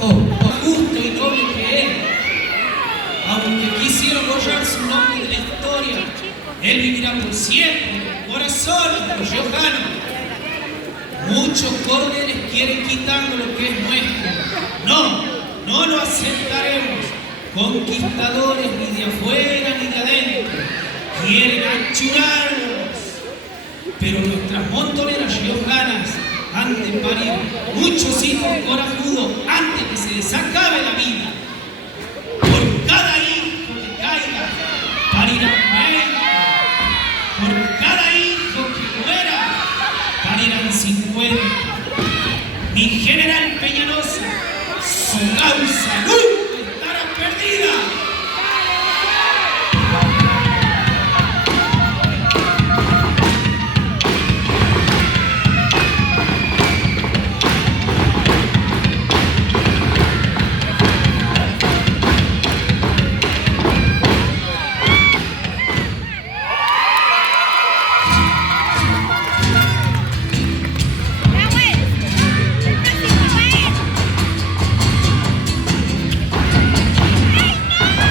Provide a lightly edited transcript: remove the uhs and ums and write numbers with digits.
justo y noble que él, aunque quisiera borrar su nombre de la historia, él vivirá por siempre en el corazón de los riojanos. Muchos cordeles quieren quitando lo que es nuestro. No lo aceptaremos. Conquistadores ni de afuera ni de adentro quieren achurarnos. Pero nuestras montoneras riojanas han de parir muchos hijos corajudos antes que se les acabe la vida. Por cada hijo que caiga, parirán 20. Por cada hijo que muera, parirán 50. Mi general Peñalosa, su causa nunca